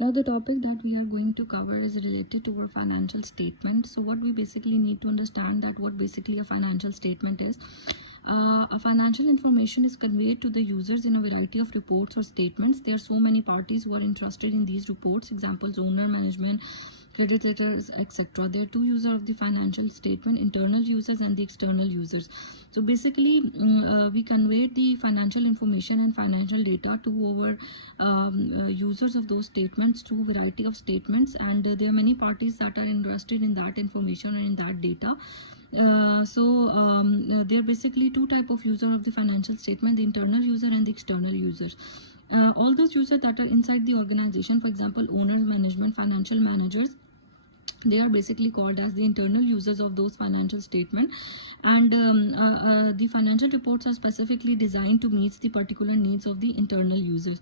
Now the topic that we are going to cover is related to our financial statement. So what we basically need to understand that what basically a financial statement is. A financial information is conveyed to the users in a variety of reports or statements. There are so many parties who are interested in these reports. Examples: owner, management, creditors, etc. There are two users of the financial statement: internal users and the external users. So basically we convey the financial information and financial data to our users of those statements through variety of statements, and there are many parties that are interested in that information and in that data. There are basically two type of user of the financial statement: the internal user and the external users. All those users that are inside the organization, for example owners, management, financial managers, they are basically called as the internal users of those financial statement. And the financial reports are specifically designed to meet the particular needs of the internal users.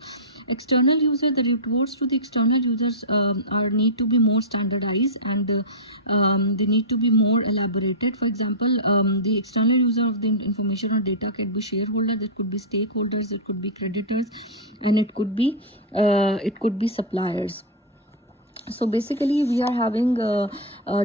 External user, the reports to the external users are need to be more standardized, and they need to be more elaborated. For example, the external user of the information or data can be shareholders, it could be stakeholders, it could be creditors, and it could be suppliers. So basically we are having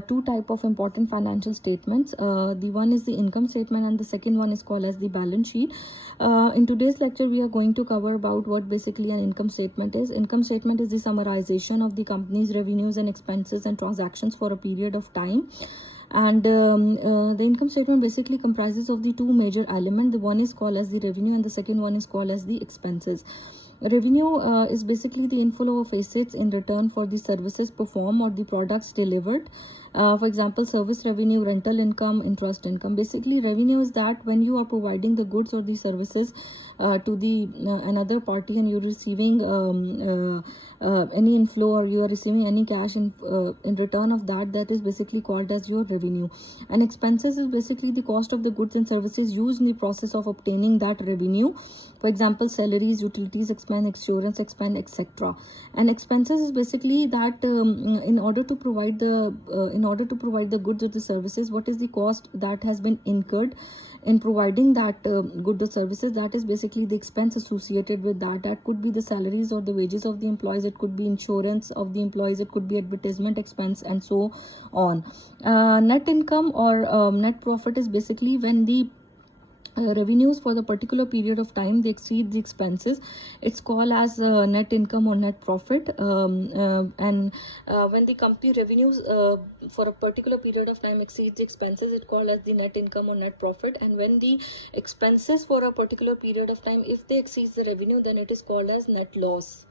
two type of important financial statements. The one is the income statement and the second one is called as the balance sheet. In today's lecture we are going to cover about what basically an income statement is. Income statement is the summarization of the company's revenues and expenses and transactions for a period of time. And the income statement basically comprises of the two major elements. The one is called as the revenue and the second one is called as the expenses. Revenue is basically the inflow of assets in return for the services performed or the products delivered. For example, service revenue, rental income, interest income. Basically, revenue is that when you are providing the goods or the services to the another party and you're receiving any inflow or you are receiving any cash in return of that, that is basically called as your revenue. And expenses is basically the cost of the goods and services used in the process of obtaining that revenue. For example, salaries, utilities expense, insurance expense, etc. And expenses is basically that in order to provide the goods or the services, what is the cost that has been incurred in providing that goods or services, that is basically the expense associated with that. That could be the salaries or the wages of the employees, it could be insurance of the employees, it could be advertisement expense, and so on. Net income or net profit is basically when the revenues for the particular period of time they exceed the expenses. It's called as net income or net profit. And when the company revenues for a particular period of time exceeds the expenses, it's called as the net income or net profit. And when the expenses for a particular period of time, if they exceed the revenue, then it is called as net loss.